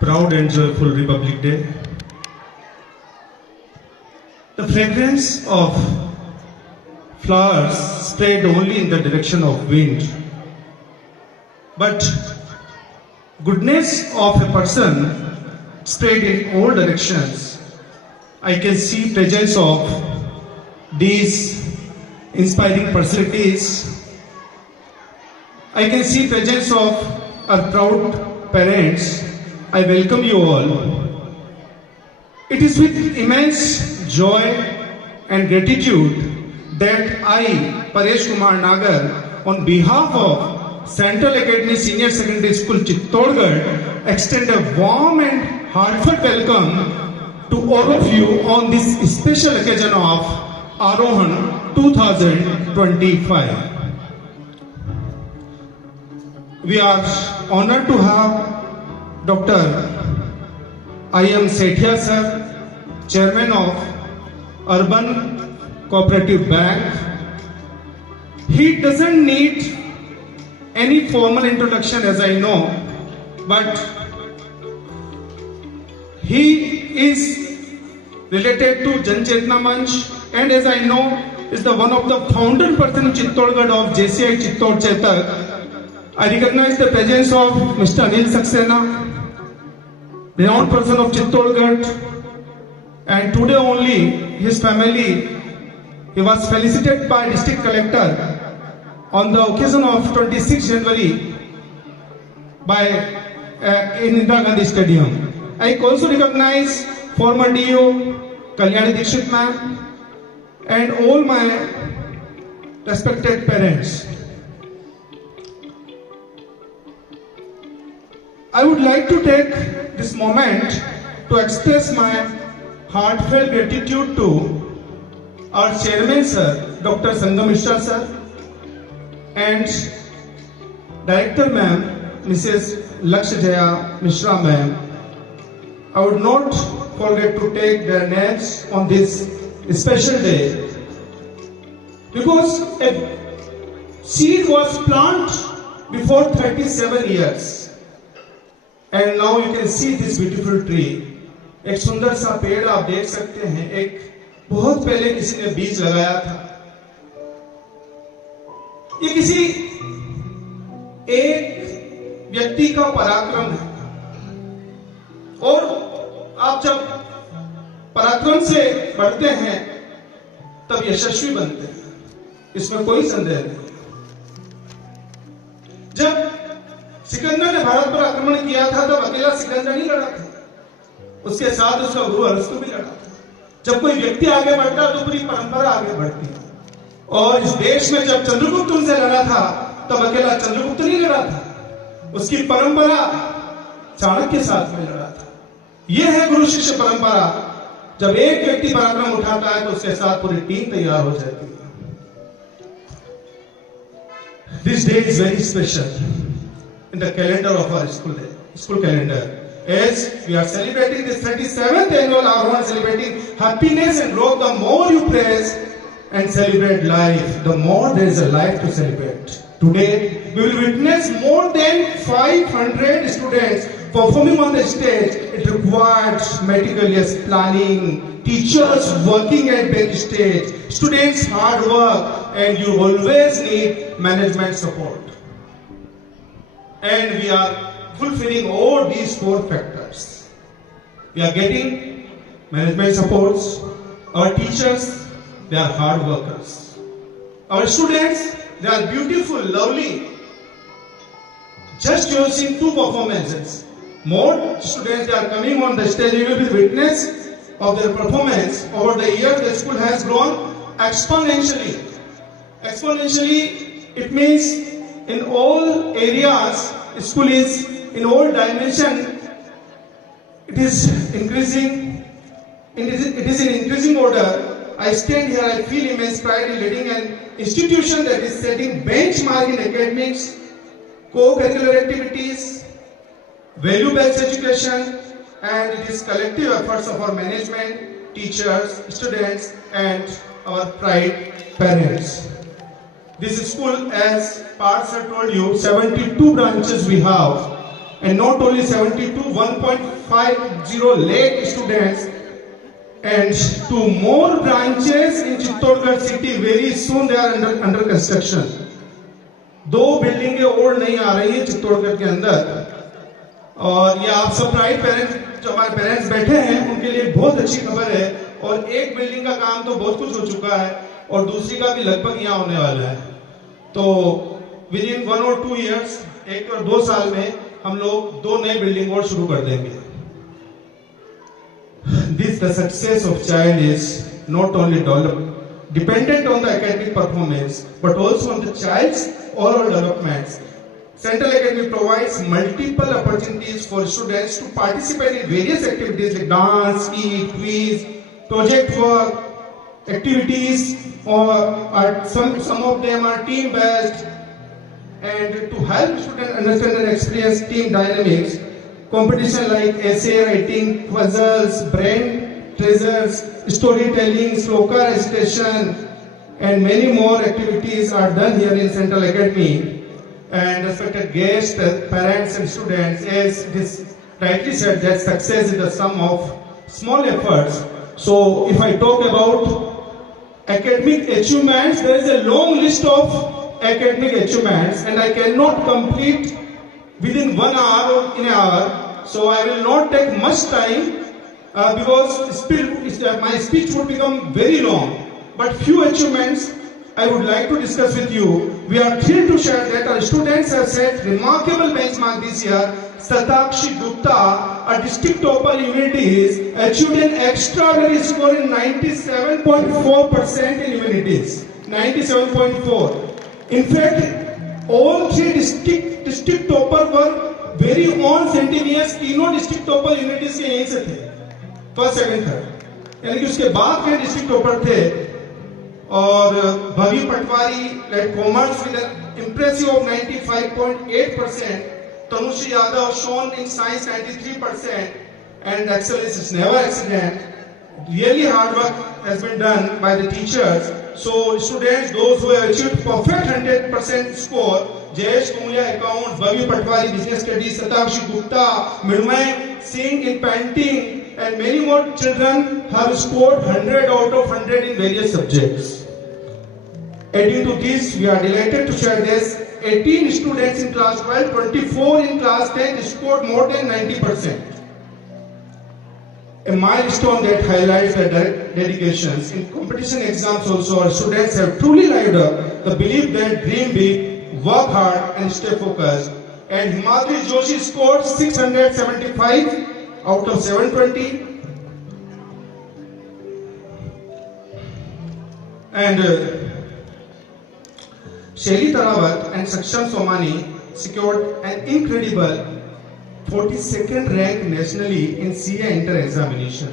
Proud and joyful Republic Day. The fragrance of flowers spread only in the direction of wind. But goodness of a person spread in all directions. I can see presence of these inspiring personalities. I can see presence of our proud parents. I welcome you all. It is with immense joy and gratitude that I, Paresh Kumar Nagar, on behalf of Central Academy Senior Secondary School, Chittorgarh, extend a warm and heartfelt welcome to all of you on this special occasion of Arohan 2025. We are honored to have Dr. I.M. Sethia sir, Chairman of Urban Cooperative Bank. He doesn't need any formal introduction, as I know, but he is related to Jan Chetna Manch, and as I know, is the one of the founder person in Chittorgarh of JCI Chittor Chetak. I recognize the presence of Mr. Anil Saxena, renowned person of Chittorgarh, and today only his family, he was felicitated by District Collector on the occasion of 26 January by in Indira Gandhi Stadium. I also recognize former DO Kalyani Dikshit ma'am and all my respected parents. I would like to take this moment to express my heartfelt gratitude to our chairman sir, Dr. Sangam Mishra sir, and director ma'am, Mrs. Lakshya Jaya Mishra ma'am. I would not forget to take their names on this special day, because a seed was planted before 37 years. And now you can see this beautiful tree. एक सुंदर सा पेड़ आप देख सकते हैं, एक बहुत पहले किसी ने बीज लगाया था. ये किसी एक व्यक्ति का पराक्रम है, और आप जब पराक्रम से बढ़ते हैं तब यशस्वी बनते हैं, इसमें कोई संदेह नहीं. जब सिकंदर ने भारत पर आक्रमण किया था तब अकेला सिकंदर नहीं लड़ा था, उसके साथ उसका गुरु अरस्तु भी लड़ा था. जब कोई व्यक्ति आगे बढ़ता है तो पूरी परंपरा आगे बढ़ती है. और इस देश में जब चंद्रगुप्त उनसे लड़ा था तब अकेला चंद्रगुप्त नहीं लड़ा था, उसकी परंपरा चाणक्य के साथ में लड़ा था. यह है गुरु शिष्य परंपरा. जब एक व्यक्ति पराक्रम उठाता है तो उसके साथ पूरी टीम तैयार हो जाती है. This day is very special in the calendar of our school calendar, as we are celebrating this 37th annual Arohan, celebrating happiness and growth. The more you praise and celebrate life, the more there is a life to celebrate. Today, we will witness more than 500 students performing on the stage. It required meticulous planning, teachers working at back stage, students' hard work, and you always need management support. And we are fulfilling all these four factors. We are getting management supports. Our teachers, they are hard workers. Our students, they are beautiful, lovely. Just using two performances. More students, they are coming on the stage. You will be witness of their performance. Over the years, the school has grown exponentially. Exponentially, it means in all areas, school is in all dimension. It is increasing. It is in increasing order. I stand here. I feel immense pride in leading an institution that is setting benchmark in academics, co-curricular activities, value-based education, and it is collective efforts of our management, teachers, students, and our pride parents. This school, as Parth sir told you, 72 branches we have. and not only 72, 1.50 lakh students, and 2 more branches in Chittorgarh city. Very soon they are under construction. 2 बिल्डिंगें और नहीं आ रही है चित्तौड़गढ़ के अंदर, और ये आप सब प्राइड पेरेंट्स जो हमारे पेरेंट्स बैठे हैं उनके लिए बहुत अच्छी खबर है। और एक बिल्डिंग का काम तो बहुत कुछ हो चुका है और दूसरी का भी लगभग यहाँ होने वाला है। तो विद इन 1 or 2 years, 1 और 2 साल में हम लोग 2 नई बिल्डिंग और शुरू कर देंगे। This the success of child is not only dependent on the academic performance but also on the child's overall development. Central Academy provides multiple opportunities for students to participate in various activities like dance, skit, quiz, project work, activities, or some of them are team based, and to help students understand and experience team dynamics, competition like essay writing, puzzles, brain treasures, storytelling, sloka recitation, and many more activities are done here in Central Academy. And respected guests, parents and students, as it is rightly said that success is the sum of small efforts. So if I talk about academic achievements, there is a long list of academic achievements and I cannot complete within 1 hour or in an hour. So I will not take much time because my speech would become very long. But few achievements I would like to discuss with you. We are thrilled to share that our students have set remarkable benchmark this year. Satakshi Gupta, a district topper in humanities, achieved an extraordinary score in 97.4% in humanities. 97.4. In fact, all 3 district topper were very own centennials. तीनों district topper humanities के यहीं से थे, first, second, third. यानी कि उसके बाद के district topper थे। और भवी पटवारी led commerce with an impressive of 95.8%. Tanushi Yadav shown in science 93%, and excellence is never accident. Really hard work has been done by the teachers. So students, those who have achieved perfect 100% score, Jayesh Kumlia accounts, Bhavi Patwari business studies, Satakshi Gupta, Mirmay Singh in painting, and many more children have scored 100 out of 100 in various subjects. Adding to this, we are delighted to share this. 18 students in class 12, 24 in class 10 scored more than 90%. A milestone that highlights their dedications. In competition exams also, our students have truly lived up the belief that dream big, work hard and stay focused. And Himadri Joshi scored 675 out of 720. And Shelly Tarawat and Saksham Somani secured an incredible 42nd rank nationally in CA inter examination.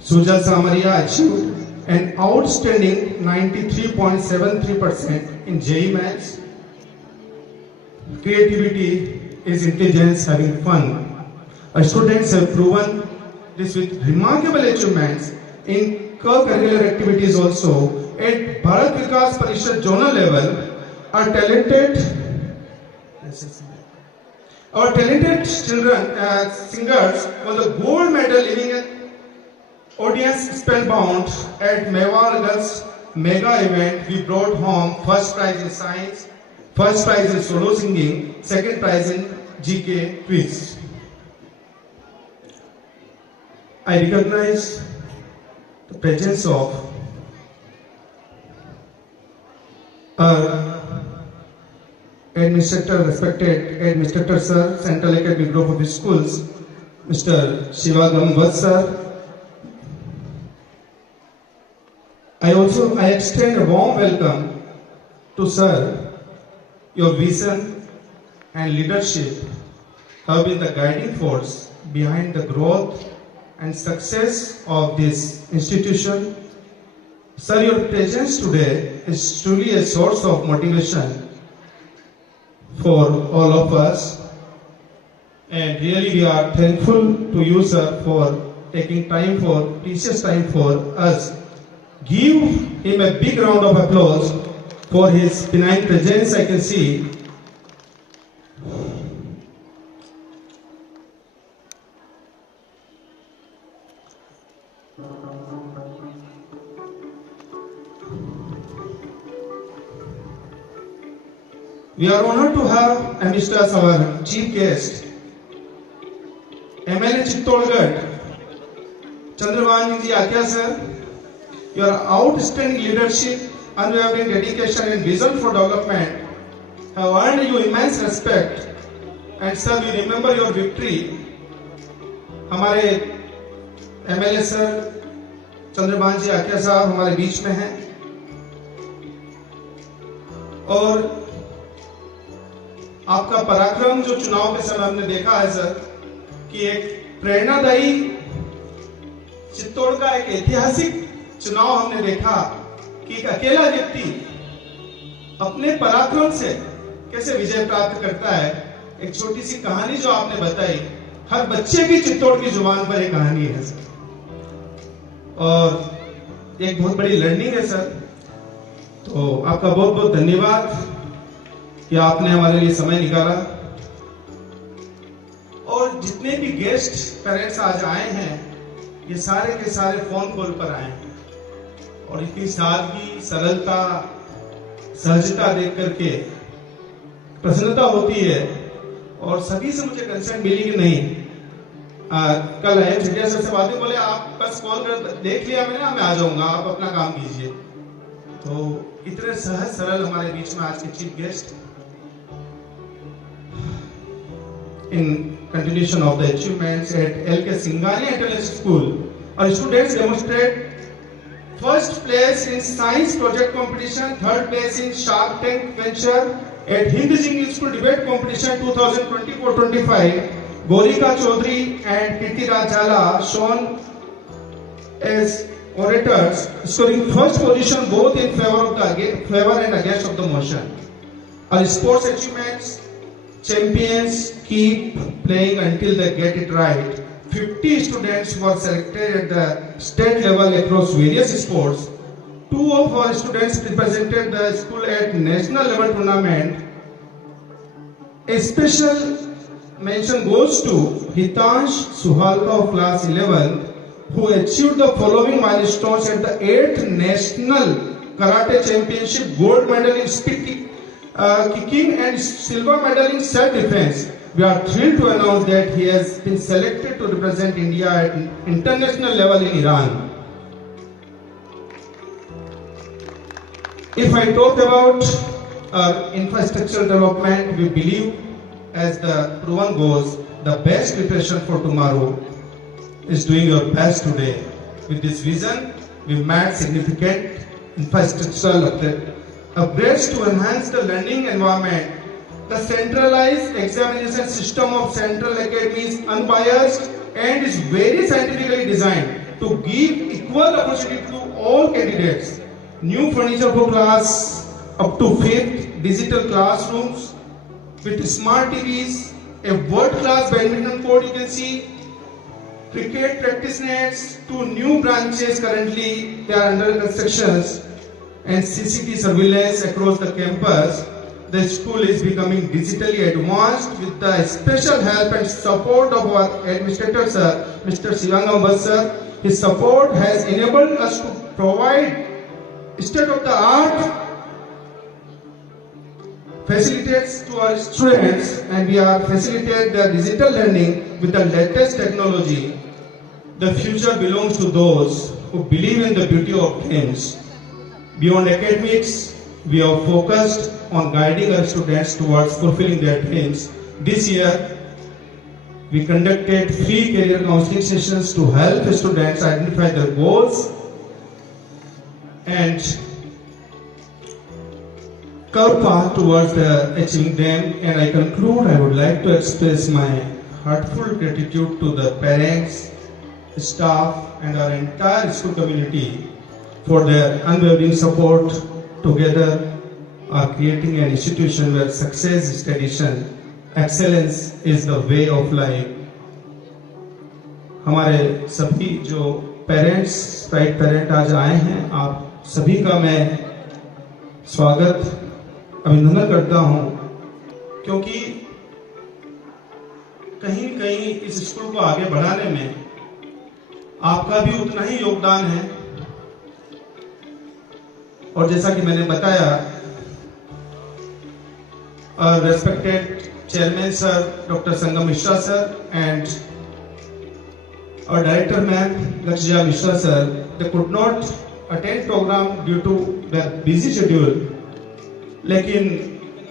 Sujal Samaria achieved an outstanding 93.73% in JEE Maths. Creativity is intelligence, having fun. Our students have proven this with remarkable achievements in co-curricular activities also. At Bharat Vikas Parishad zonal level, our talented children singers won the gold medal, leaving an audience spellbound. At Mewar Girls Mega event, we brought home first prize in science, first prize in solo singing, second prize in GK quiz. I recognize the presence of respected Administrator Sir, Central Academy Group of Schools, Mr. Shivagam Vath Sir. I extend a warm welcome to Sir. Your vision and leadership have been the guiding force behind the growth and success of this institution. Sir, your presence today is truly a source of motivation for all of us, and really we are thankful to you, sir, for taking precious time for us. Give him a big round of applause for his benign presence. I can see We are honored to have amidst us our chief guest, MLA Chittorgarh, Chandrabhan Ji Atia sir. Your outstanding leadership, unwavering dedication and vision for development have earned you immense respect. And sir, we remember your victory. हमारे MLA sir Chandrabhan जी आकिया साहब हमारे बीच में हैं और आपका पराक्रम जो चुनाव के समय हमने देखा है सर कि एक प्रेरणादायी चित्तौड़ का एक ऐतिहासिक चुनाव हमने देखा कि एक अकेला व्यक्ति अपने पराक्रम से कैसे विजय प्राप्त करता है। एक छोटी सी कहानी जो आपने बताई, हर बच्चे की चित्तौड़ की जुबान पर एक कहानी है सर, और एक बहुत बड़ी लर्निंग है सर। तो आपका बहुत बहुत धन्यवाद कि आपने हमारे लिए समय निकाला। और जितने भी गेस्ट पेरेंट्स आज आए हैं, ये सारे के सारे फोन कॉल पर आए हैं और इतनी सादगी, सरलता, सहजता देख करके प्रसन्नता होती है। और सभी से मुझे कंसर्न मिली कि नहीं, कल है झटिया सर से बातें बोले, आप बस कॉल कर देख लिया मैंने, मैं आ जाऊंगा, आप अपना काम कीजिए। तो इतने सहज सरल हमारे बीच में आज के chief guest. In continuation of the achievements at LK Singhania International School, our students demonstrate first place in science project competition, third place in Shark Tank venture at Hindi English School debate competition 2024-25. Gorika Chaudhary and Kirtiraj Jhala shown as orators, scoring first position both in favor and against of the motion. Our sports achievements: champions keep playing until they get it right. 50 students were selected at the state level across various sports. 2 of our students represented the school at national level tournament. A special mention goes to Hitansh Suhalka of class 11, who achieved the following milestones at the 8th National Karate Championship: gold medal in speed kicking and silver medal in self-defense. We are thrilled to announce that he has been selected to represent India at international level in Iran. If I talk about infrastructure development, we believe, as the proven goes, the best preparation for tomorrow is doing your best today. With this vision, we made significant infrastructural upgrades to enhance the learning environment. The centralized examination system of Central Academy is unbiased and is very scientifically designed to give equal opportunity to all candidates. New furniture for class up to 5th, digital classrooms with smart TVs, a world-class badminton court you can see, cricket practice nets, 2 new branches currently they are under construction, and CCTV surveillance across the campus. The school is becoming digitally advanced with the special help and support of our administrator sir, Mr. Shivangam sir. His support has enabled us to provide state-of-the-art facilities to our students, and we are facilitating their digital learning with the latest technology. The future belongs to those who believe in the beauty of things. Beyond academics, we are focused on guiding our students towards fulfilling their dreams. This year, we conducted free career counseling sessions to help students identify their goals and curve path towards achieving them. And I conclude, I would like to express my heartfelt gratitude to the parents, staff, and our entire school community for their unwavering support. Together are creating an institution where success is tradition, excellence is the way of life. हमारे सभी जो parents, right parent आज आए हैं, आप सभी का मैं स्वागत, अभिनंदन करता हूं, क्योंकि कहीं न कहीं इस स्कूल को आगे बढ़ाने में आपका भी उतना ही योगदान है। और जैसा कि मैंने बताया, respected chairman sir doctor Sangam Mishra sir and our director ma'am Lakshya Mishra sir, they could not attend program due to their busy schedule, लेकिन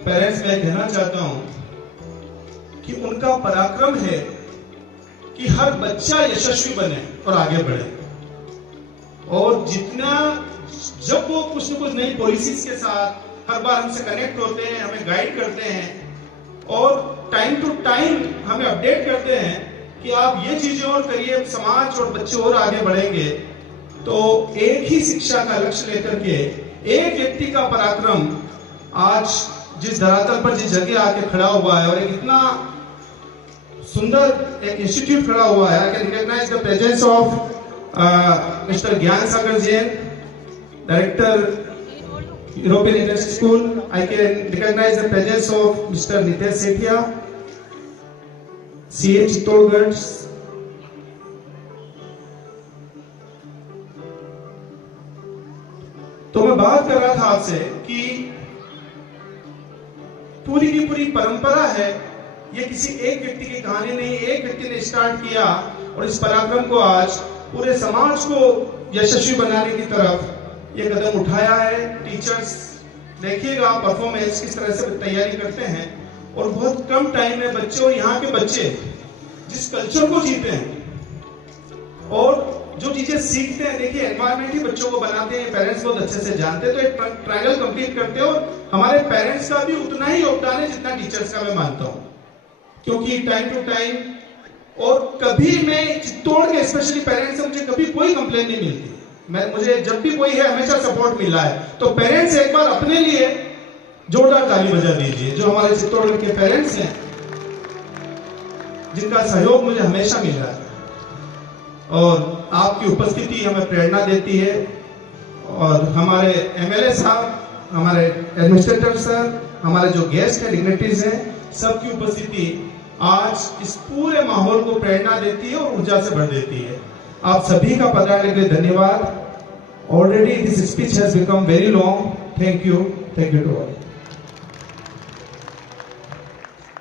पेरेंट्स मैं कहना चाहता हूं कि उनका पराक्रम है कि हर बच्चा यशस्वी बने और आगे बढ़े। और जितना जब वो कुछ न कुछ नई पॉलिसीज के साथ हर बार हमसे कनेक्ट होते हैं, हमें गाइड करते हैं और टाइम टू टाइम हमें अपडेट करते हैं कि आप ये चीजें और करिए, समाज और बच्चे और आगे बढ़ेंगे। तो एक ही शिक्षा का लक्ष्य लेकर के एक व्यक्ति का पराक्रम आज जिस धरातल पर जिस जगह आके खड़ा हुआ है और एक इतना सुंदर एक इंस्टीट्यूट खड़ा हुआ है। I can recognise the presence of mister Gyan Sagar Jain, director European International School. I can recognise the presence of mister Nitesh Sethia, CA Chittorgarh. तो मैं बात कर रहा था आपसे कि पूरी की पूरी परंपरा है, ये किसी एक व्यक्ति की कहानी नहीं, एक व्यक्ति ने स्टार्ट किया और इस पराक्रम को आज पूरे समाज को यशस्वी बनाने की तरफ ये कदम उठाया है। टीचर्स देखिएगा परफॉर्मेंस किस तरह से तैयारी करते हैं और बहुत कम टाइम में बच्चे और यहाँ के बच्चे जिस कल्चर को जीते हैं और जो चीजें सीखते हैं, देखिए एनवायरमेंट ही बच्चों को बनाते हैं, पेरेंट्स बहुत अच्छे से जानते हैं। तो एक ट्रायंगल कंप्लीट करते हैं और हमारे पेरेंट्स का भी उतना ही योगदान है जितना टीचर्स का मैं मानता हूं, क्योंकि टाइम टू टाइम और कभी मैं चित्तौड़ के स्पेशली पेरेंट्स से मुझे कभी कोई कंप्लेन नहीं मिलती। मुझे जब भी कोई है हमेशा सपोर्ट मिला है। तो पेरेंट्स एक बार अपने लिए जोरदार ताली बजा दीजिए, जो हमारे चित्तौड़गढ़ के पेरेंट्स हैं जिनका सहयोग मुझे हमेशा मिल रहा है। और आपकी उपस्थिति हमें प्रेरणा देती है। और हमारे MLA साहब, हमारे एडमिनिस्ट्रेटर सर, हमारे जो गेस्ट है, डिग्निटरीज हैं, सबकी उपस्थिति आज इस पूरे माहौल को प्रेरणा देती है और ऊर्जा से भर देती है। आप सभी का पधारने के लिए धन्यवाद। Already this speech has become very long. Thank you to all.